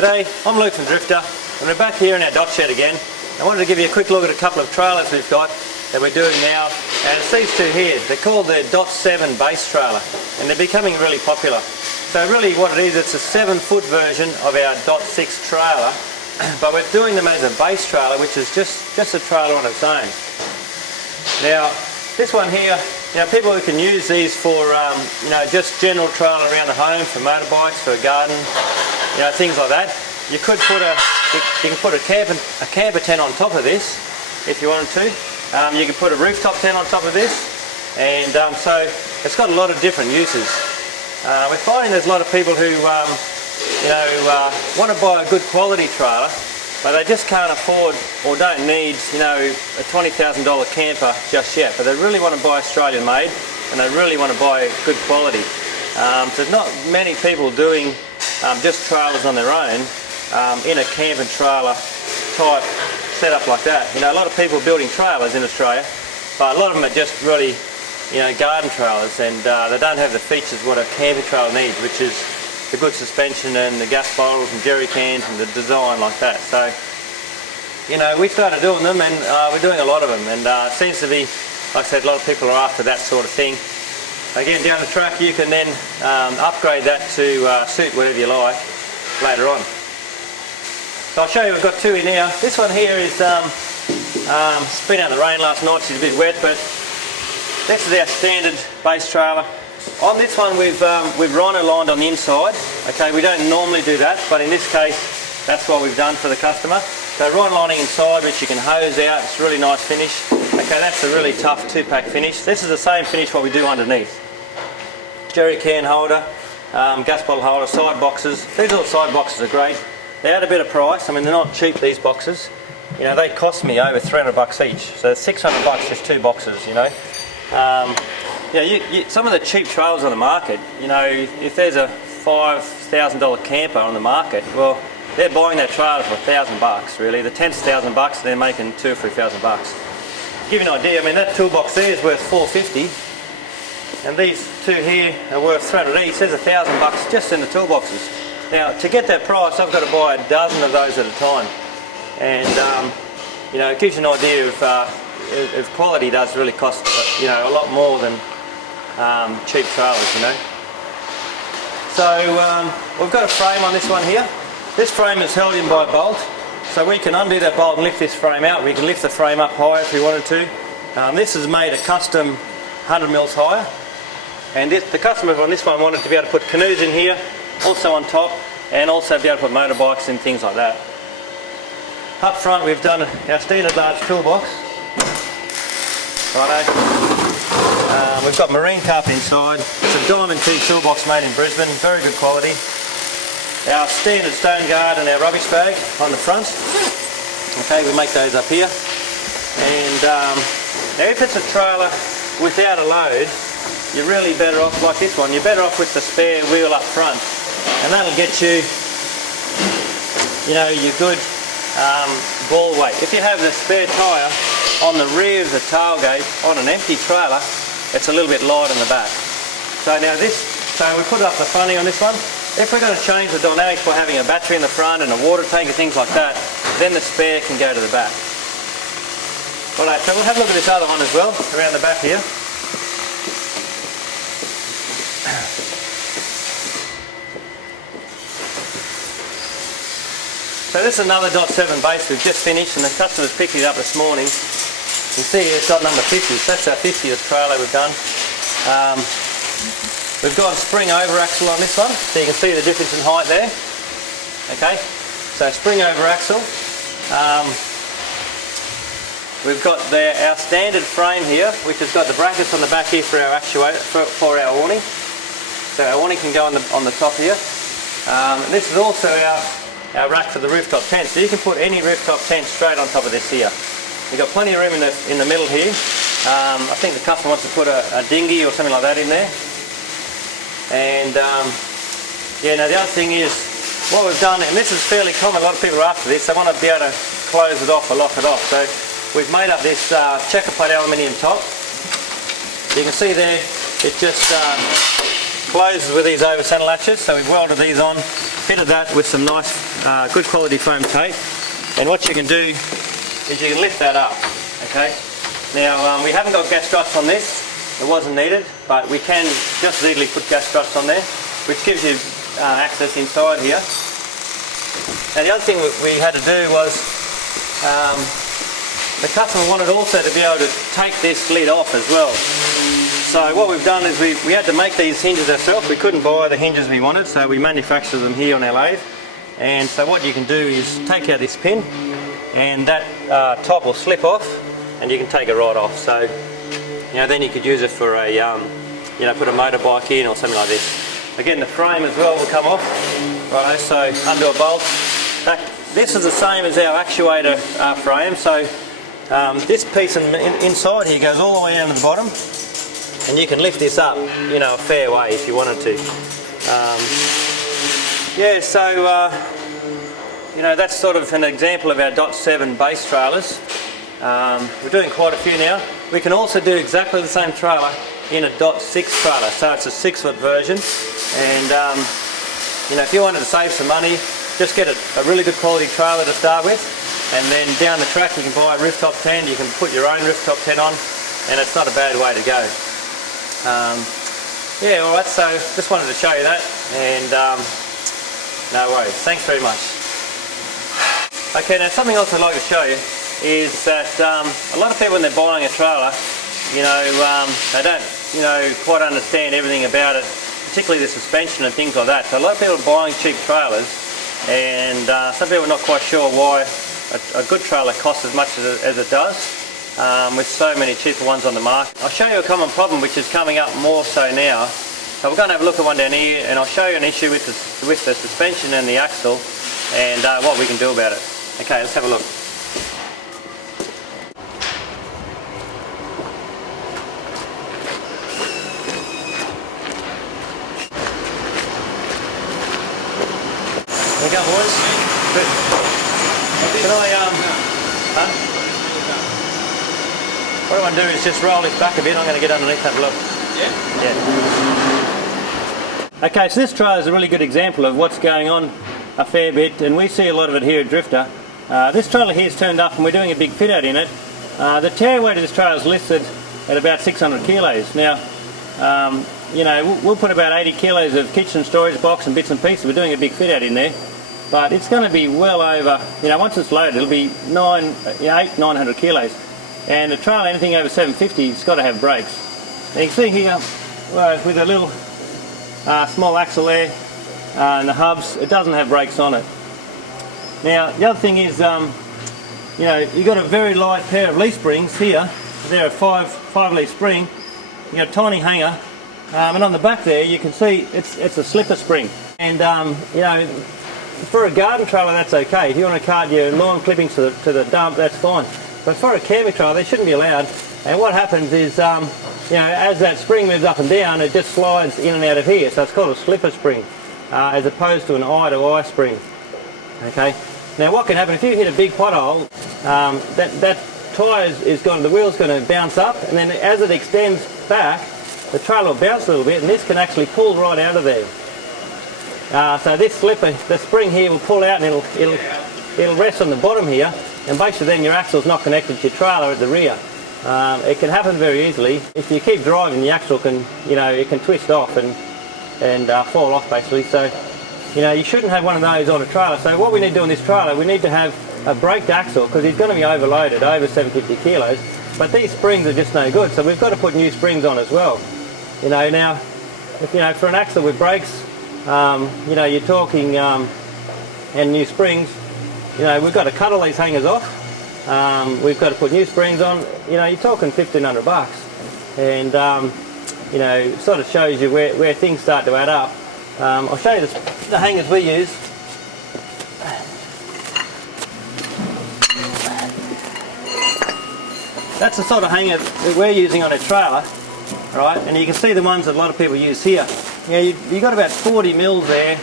G'day, I'm Luke from Drifta, and we're back here in our dot shed again. I wanted to give you a quick look at a couple of trailers we've got that we're doing now, and it's these two here. They're called the Dot 7 base trailer, and they're becoming really popular. So really what it is, it's a 7-foot version of our Dot 6 trailer, but we're doing them as a base trailer, which is just a trailer on its own. Now, this one here, people who can use these for, just general trailer around the home, for motorbikes, for a garden, things like that. You can put a camper tent on top of this, if you wanted to. You can put a rooftop tent on top of this, and so it's got a lot of different uses. We're finding there's a lot of people who, want to buy a good quality trailer, but they just can't afford or don't need, a $20,000 camper just yet. But they really want to buy Australian made, and they really want to buy good quality. So there's not many people doing just trailers on their own in a camper trailer type setup like that. A lot of people are building trailers in Australia, but a lot of them are just really, garden trailers, and they don't have the features what a camper trailer needs, which is the good suspension and the gas bottles and jerry cans and the design like that. So, we started doing them, and we're doing a lot of them, and it seems to be, like I said, a lot of people are after that sort of thing. Again, down the track you can then upgrade that to suit whatever you like later on. So I'll show you, we've got two in here. This one here is, it's been out in the rain last night, so it's a bit wet, but this is our standard base trailer. On this one we've rhino lined on the inside. Okay, we don't normally do that, but in this case that's what we've done for the customer. So rhino lining inside, which you can hose out, it's a really nice finish. Okay, that's a really tough 2-pack finish. This is the same finish what we do underneath. Jerry can holder, gas bottle holder, side boxes. These little side boxes are great. They're at a bit of price. I mean, they're not cheap, these boxes. They cost me over $300 each. So $600 just 2 boxes, some of the cheap trailers on the market, if there's a $5,000 camper on the market, well, they're buying that trailer for $1,000 really. The tent's $1,000, they're making $2,000 or $3,000. To give you an idea, I mean, that toolbox there is worth $450, and these two here are worth $300 each. There's $1,000 just in the toolboxes. Now, to get that price, I've got to buy a dozen of those at a time, and it gives you an idea of quality does really cost a lot more than cheap trailers. So we've got a frame on this one here. This frame is held in by a bolt, so we can undo that bolt and lift this frame out. We can lift the frame up higher if we wanted to. This is made a custom 100 mils higher, and the customer on this one wanted to be able to put canoes in here, also on top, and also be able to put motorbikes and things like that. Up front we've done our standard large toolbox. Righto. We've got marine carpet inside. It's a Diamond 2 toolbox made in Brisbane, very good quality. Our standard stone guard and our rubbish bag on the front. Okay, we make those up here. And now if it's a trailer without a load, you're really better off, like this one, you're better off with the spare wheel up front, and that'll get you, your good ball weight. If you have the spare tyre on the rear of the tailgate on an empty trailer, it's a little bit light on the back. So now so we put up the fronting on this one. If we're going to change the dynamics by having a battery in the front and a water tank and things like that, then the spare can go to the back. Alright, so we'll have a look at this other one as well, around the back here. So this is another Dot 7 base we've just finished, and the customer's picked it up this morning. You can see it's got number 50, so that's our 50th trailer we've done. We've got a spring over axle on this one, so you can see the difference in height there. Okay, so spring over axle. We've got our standard frame here, which has got the brackets on the back here for our actuator, for our awning. So our awning can go on the top here. And this is also our rack for the rooftop tent, so you can put any rooftop tent straight on top of this here. You've got plenty of room in the middle here. I think the customer wants to put a dinghy or something like that in there. And now the other thing is, what we've done, and this is fairly common, a lot of people are after this, they want to be able to close it off or lock it off. So we've made up this checker plate aluminium top. You can see there, it just closes with these over centre latches, so we've welded these on fitted that with some nice, good quality foam tape. And what you can do is you can lift that up, okay? Now, we haven't got gas struts on this. It wasn't needed, but we can just as easily put gas struts on there, which gives you access inside here. Now, the other thing we had to do was the customer wanted also to be able to take this lid off as well. So what we've done is we had to make these hinges ourselves. We couldn't buy the hinges we wanted, so we manufactured them here on our lathe. And so what you can do is take out this pin, and that top will slip off, and you can take it right off. So, you know, then you could use it for a, you know, put a motorbike in or something like this. Again, the frame as well will come off. Right, so undo a bolt. This is the same as our actuator frame. So this piece inside here goes all the way down to the bottom, and you can lift this up, you know, a fair way if you wanted to. Yeah, so you know, that's sort of an example of our Dot 7 base trailers. We're doing quite a few now. We can also do exactly the same trailer in a Dot 6 trailer, so it's a 6-foot version. And you know, if you wanted to save some money, just get a really good quality trailer to start with, and then down the track you can buy a rooftop tent. You can put your own rooftop tent on, and it's not a bad way to go. Yeah, alright, so just wanted to show you that, and no worries. Thanks very much. Okay, now something else I'd like to show you is that a lot of people when they're buying a trailer, you know, they don't, you know, quite understand everything about it, particularly the suspension and things like that. So a lot of people are buying cheap trailers, and some people are not quite sure why a good trailer costs as much as it does, with so many cheaper ones on the market. I'll show you a common problem which is coming up more so now. So we're going to have a look at one down here, and I'll show you an issue with the suspension and the axle, and what we can do about it. Okay, let's have a look. There we go, boys. Good. Can I, huh? What I want to do is just roll this back a bit. I'm going to get underneath and have a look. Yeah? Yeah. Okay, so this trailer is a really good example of what's going on a fair bit, and we see a lot of it here at Drifta. This trailer here is turned up and we're doing a big fit out in it. The tear weight of this trailer is listed at about 600 kilos. Now, you know, we'll put about 80 kilos of kitchen storage box and bits and pieces. We're doing a big fit out in there, but it's going to be well over, you know, once it's loaded, it'll be 900 kilos. And a trailer, anything over 750, it's got to have brakes. And you can see here, well, with a little small axle there and the hubs, it doesn't have brakes on it. Now, the other thing is, you know, you've got a very light pair of leaf springs here. They're a 5-leaf spring. You've got a tiny hanger, and on the back there you can see it's a slipper spring. And you know, for a garden trailer that's okay. If you want to cart your lawn clippings to the dump, that's fine. But for a camping trailer, they shouldn't be allowed. And what happens is, you know, as that spring moves up and down, it just slides in and out of here. So it's called a slipper spring, as opposed to an eye-to-eye spring. Okay. Now, what can happen if you hit a big pothole? That tyre is going, the wheel's going to bounce up, and then as it extends back, the trailer will bounce a little bit, and this can actually pull right out of there. So this slipper, the spring here will pull out, and it'll rest on the bottom here, and basically then your axle's not connected to your trailer at the rear. It can happen very easily. If you keep driving, the axle can, you know, it can twist off and fall off basically. So, you know, you shouldn't have one of those on a trailer. So what we need to do on this trailer, we need to have a braked axle, because he's going to be overloaded, over 750 kilos. But these springs are just no good, so we've got to put new springs on as well. You know, now, if, you know, for an axle with brakes, you know, you're talking, and new springs, you know, we've got to cut all these hangers off. We've got to put new springs on. You know, you're talking $1,500, and you know, it sort of shows you where things start to add up. I'll show you the hangers we use. That's the sort of hanger that we're using on a trailer, right? And you can see the ones that a lot of people use here. You know, you've got about 40 mils there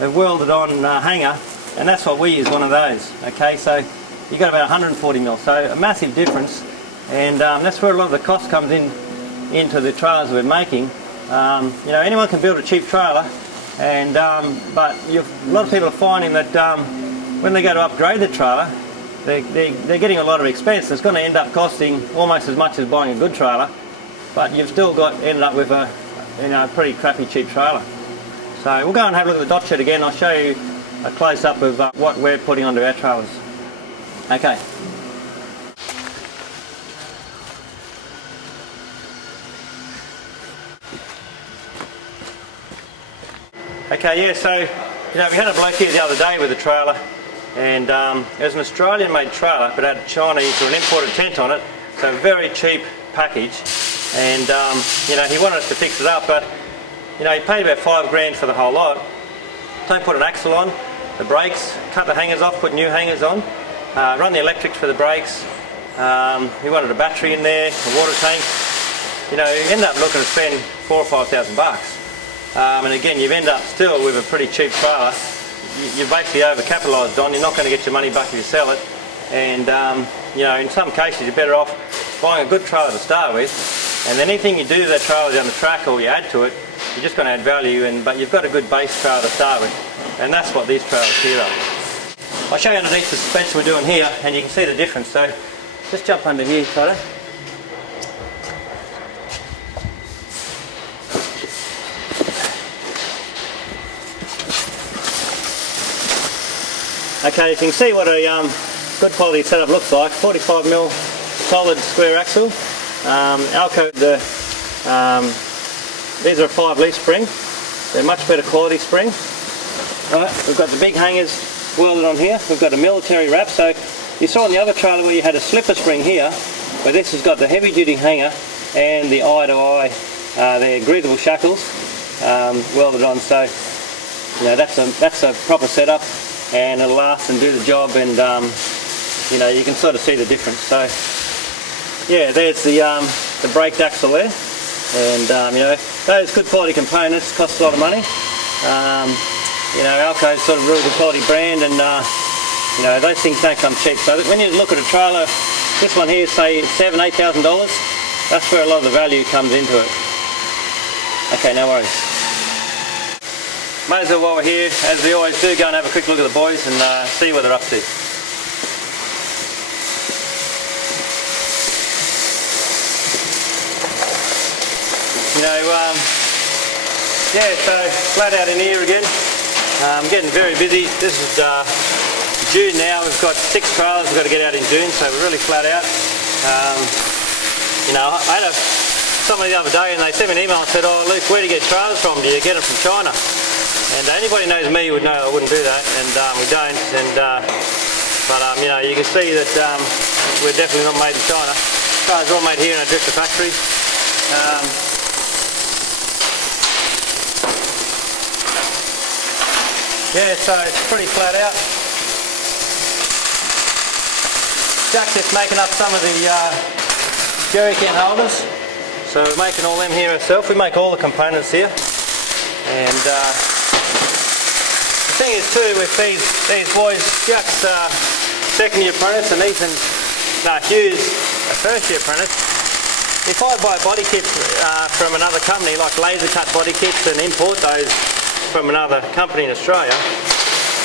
of welded on hanger, and that's what we use, one of those. Okay, so you've got about 140 mils, so a massive difference, and that's where a lot of the cost comes into the trailers we're making. You know, anyone can build a cheap trailer, And but a lot of people are finding that when they go to upgrade the trailer, they're getting a lot of expense. It's going to end up costing almost as much as buying a good trailer, but you've still ended up with a pretty crappy cheap trailer. So we'll go and have a look at the dot shed again. I'll show you a close-up of what we're putting onto our trailers. Okay. Okay, yeah, so we had a bloke here the other day with a trailer, and it was an Australian-made trailer, but had a Chinese or an imported tent on it, so a very cheap package. And he wanted us to fix it up, but he paid about $5 for the whole lot. Don't put an axle on, the brakes, cut the hangers off, put new hangers on, run the electrics for the brakes. He wanted a battery in there, a water tank. You end up looking to spend $4,000 or $5,000. And again, you end up still with a pretty cheap trailer. You're basically overcapitalised on. You're not going to get your money back if you sell it. And in some cases, you're better off buying a good trailer to start with. And then anything you do to that trailer down the track or you add to it, you're just going to add value. But you've got a good base trailer to start with, and that's what these trailers here are. I'll show you underneath the suspension we're doing here, and you can see the difference. So just jump under here, Toto. Okay, you can see what a good quality setup looks like. 45mm solid square axle. Alco, these are a 5-leaf spring. They're much better quality spring. Right, we've got the big hangers welded on here. We've got a military wrap. So you saw on the other trailer where you had a slipper spring here, but this has got the heavy duty hanger and the eye-to-eye, they're greasable shackles welded on. So that's a proper setup, and it'll last and do the job, and you can sort of see the difference. So yeah, there's the braked axle there, and those good quality components cost a lot of money. Alco's sort of a really good quality brand, and those things don't come cheap. So when you look at a trailer, this one here, say $7,000–8,000, that's where a lot of the value comes into it. Okay, no worries. Might as well, while we're here, as we always do, go and have a quick look at the boys and see what they're up to. Yeah, so flat out in here again. Getting very busy. This is June now. We've got 6 trailers we've got to get out in June, so we're really flat out. I had somebody the other day, and they sent me an email and said, "Oh, Luke, where do you get trailers from? Do you get them from China?" And anybody who knows me would know I wouldn't do that, and we don't. But you can see that we're definitely not made in China. Trailers are all made here in a Drifta factory. Yeah, so it's pretty flat out. Jack's just making up some of the jerry can holders. So we're making all them here ourselves. We make all the components here. And the thing is too, with these boys, Jack's second year apprentice and Ethan Hughes, a first year apprentice. If I buy body kits from another company, like laser cut body kits, and import those from another company in Australia,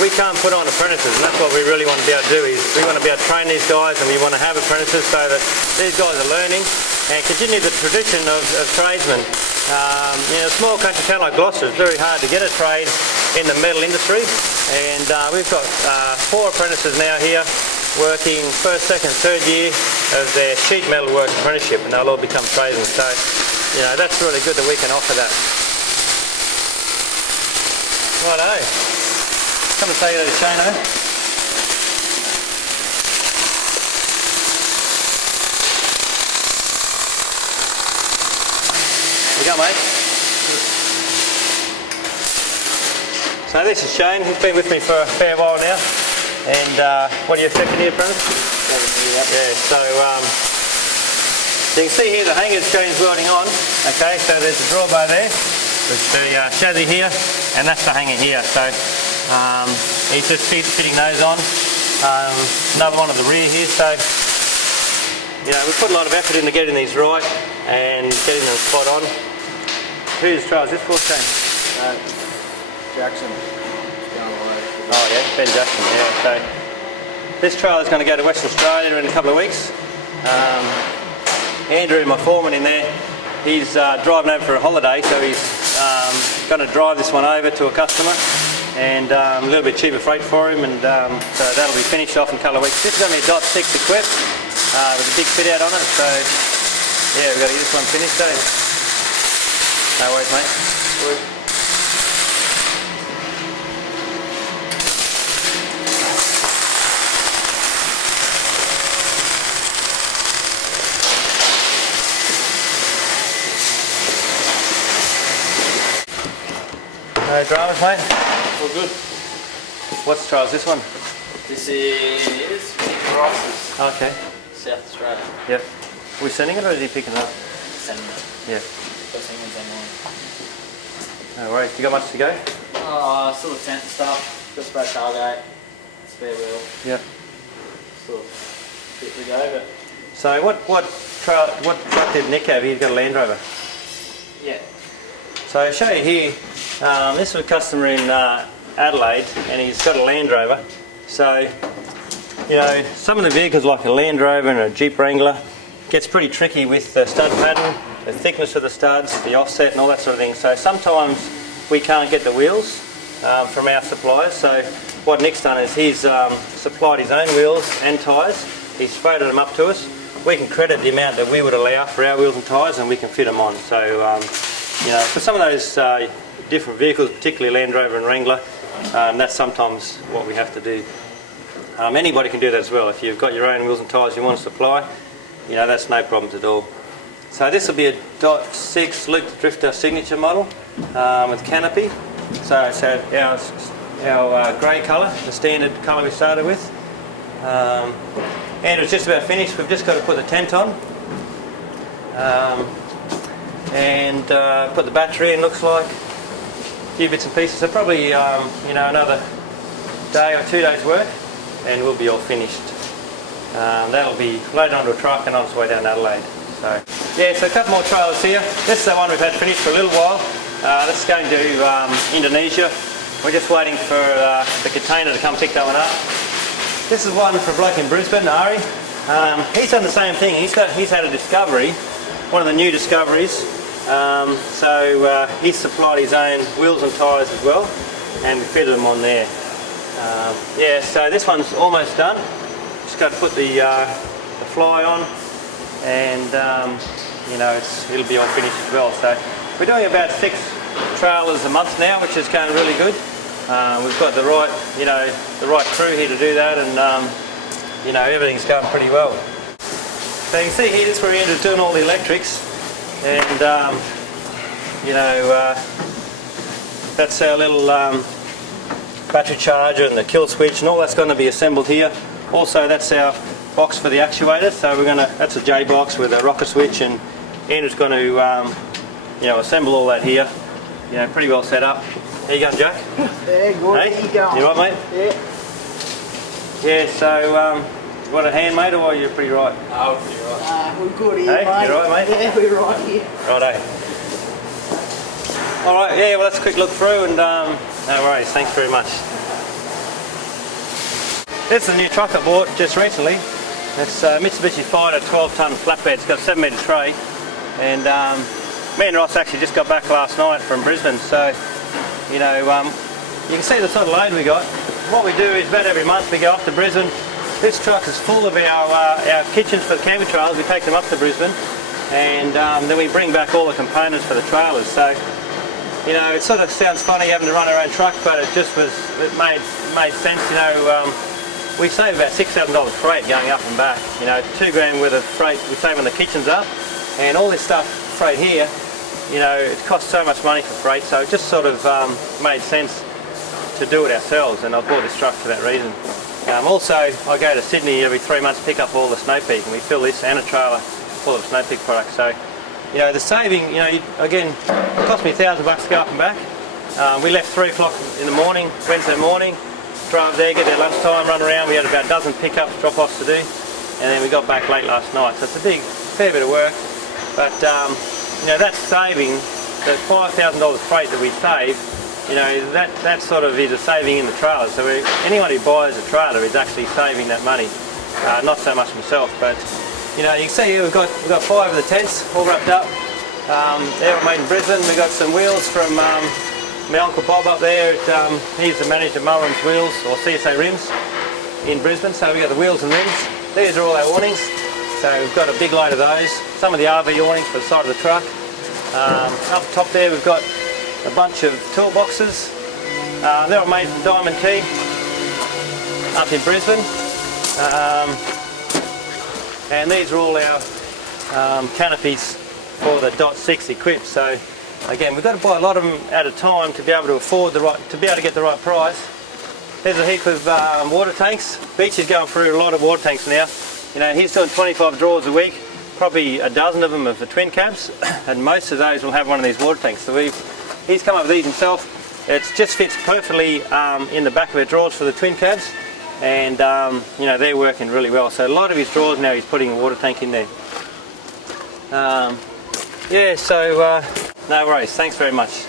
we can't put on apprentices, and that's what we really want to be able to do. Is we want to be able to train these guys, and we want to have apprentices so that these guys are learning and continue the tradition of tradesmen. A small country town like Gloucester, it's very hard to get a trade in the metal industry, and we've got 4 apprentices now here working first, second, third year of their sheet metal work apprenticeship, and they'll all become tradesmen. So that's really good that we can offer that. Righto, come and say hello to Shano. You go, mate. So this is Shane. He's been with me for a fair while now. And what are you, second year apprentice? Yeah. So you can see here the hangers Shane's welding on. Okay, so there's a drawbar there. There's the chassis here, and that's the hanger here. So he's just fitting those on. Another one at the rear here. So we put a lot of effort into getting these right and getting them spot on. Whose trailer is this for, Shane? Jackson. Oh yeah, Ben Jackson, yeah. So this trailer is going to go to Western Australia in a couple of weeks. Andrew, my foreman in there, he's driving over for a holiday, so he's going to drive this one over to a customer, and a little bit cheaper freight for him, and so that'll be finished off in a couple of weeks. This is going to be a Dot 6 equipped with a big fit out on it, so yeah, we've got to get this one finished, so no worries, mate. Good. No dramas, mate? All good. What's the trial is this one? This is Ross's, Okay. South Australia. Yep. Are we sending it or is he picking it up? Sending it. Yeah. First thing Wednesday morning. No worries. You got much to go? Still the tent and stuff. Just about tailgate, spare wheel. Yep. Still a bit to go, but So what truck did Nick have? He's got a Land Rover. yeah. So I'll show you here. This is a customer in Adelaide, and he's got a Land Rover. So, you know, some of the vehicles like a Land Rover and a Jeep Wrangler gets pretty tricky with the stud pattern, the thickness of the studs, the offset and all that sort of thing. So sometimes we can't get the wheels from our suppliers. So what Nick's done is he's supplied his own wheels and tyres. He's freighted them up to us. We can credit the amount that we would allow for our wheels and tyres, and we can fit them on. So, you know, for some of those different vehicles, particularly Land Rover and Wrangler, that's sometimes what we have to do. Anybody can do that as well. If you've got your own wheels and tyres you want to supply, you know, that's no problems at all. So this will be a Dot 6 Luke Drifter signature model with canopy. So it's our grey colour, the standard colour we started with. And it's just about finished. We've just got to put the tent on and put the battery in, looks like. A few bits and pieces. So probably you know, another day or 2 days work and we'll be all finished. That'll be loaded onto a truck and on its way down to Adelaide. So yeah, so a couple more trailers here. This is the one we've had finished for a little while. This is going to Indonesia. We're just waiting for the container to come pick that one up. This is one for a bloke in Brisbane, Ari. He's done the same thing. He's had a discovery, one of the new discoveries. So he's supplied his own wheels and tyres as well, and we fitted them on there. Yeah, so this one's almost done. Just got to put the fly on, and you know, it'll be all finished as well. So we're doing about 6 trailers a month now, which is going really good. We've got the right crew here to do that, and you know, everything's going pretty well. So you can see here, this is where Andrew's doing all the electrics, and you know, that's our little battery charger and the kill switch and all that's going to be assembled here. Also, that's our box for the actuator. So that's a J box with a rocker switch, and Andrew's going to you know, assemble all that here. You know, pretty well set up. How you going, Jack? Yeah, good. Hey? How you going? You right, mate? Yeah. Yeah. So you want a hand, mate, or are you pretty right? Oh, we're pretty right. We're good here, hey, mate. You right, mate? Yeah, we're right here. Righto. All right. Yeah. Well, let's quick look through, and no worries. Thanks very much. This is a new truck I bought just recently. It's a Mitsubishi Fighter 12-ton flatbed. It's got a 7-metre tray, and me and Ross actually just got back last night from Brisbane. So, you know, you can see the sort of load we got. What we do is about every month we go up to Brisbane. This truck is full of our kitchens for the camping trailers. We take them up to Brisbane, and then we bring back all the components for the trailers. So, you know, it sort of sounds funny having to run our own truck, but it made sense. You know, we save about $6-7 freight going up and back. You know, $2 worth of freight we save on the kitchens up, and all this stuff freight here. You know, it costs so much money for freight, so it just sort of made sense to do it ourselves, and I bought this truck for that reason. Also, I go to Sydney every 3 months to pick up all the Snow Peak, and we fill this and a trailer full of Snow Peak products. So, you know, the saving, you know, again, it cost me $1,000 to go up and back. We left 3 o'clock in the morning, Wednesday morning, drove there, get there lunchtime, run around. We had about a dozen pickups, drop-offs to do, and then we got back late last night. So it's a fair bit of work, but you know, that's saving, the $5,000 freight that we save you know, that sort of is a saving in the trailer. So anyone who buys a trailer is actually saving that money. Not so much myself, but you know, you can see here we've got 5 of the tents all wrapped up. They were made in Brisbane. We've got some wheels from my Uncle Bob up there. He's the manager of Mullen's Wheels, or CSA Rims, in Brisbane. So we've got the wheels and rims. These are all our awnings. So we've got a big load of those. Some of the RV awnings for the side of the truck. Up top there we've got a bunch of toolboxes. They're all made from Diamond Key up in Brisbane. And these are all our canopies for the Dot 6 equipped. So again, we've got to buy a lot of them at a time to be able to afford to be able to get the right price. There's a heap of water tanks. Beach is going through a lot of water tanks now. You know, he's doing 25 draws a week. Probably a dozen of them are for twin cabs, and most of those will have one of these water tanks. So he's come up with these himself. It just fits perfectly in the back of our drawers for the twin cabs, and you know, they're working really well. So a lot of his drawers now he's putting a water tank in there. Yeah, so no worries. Thanks very much.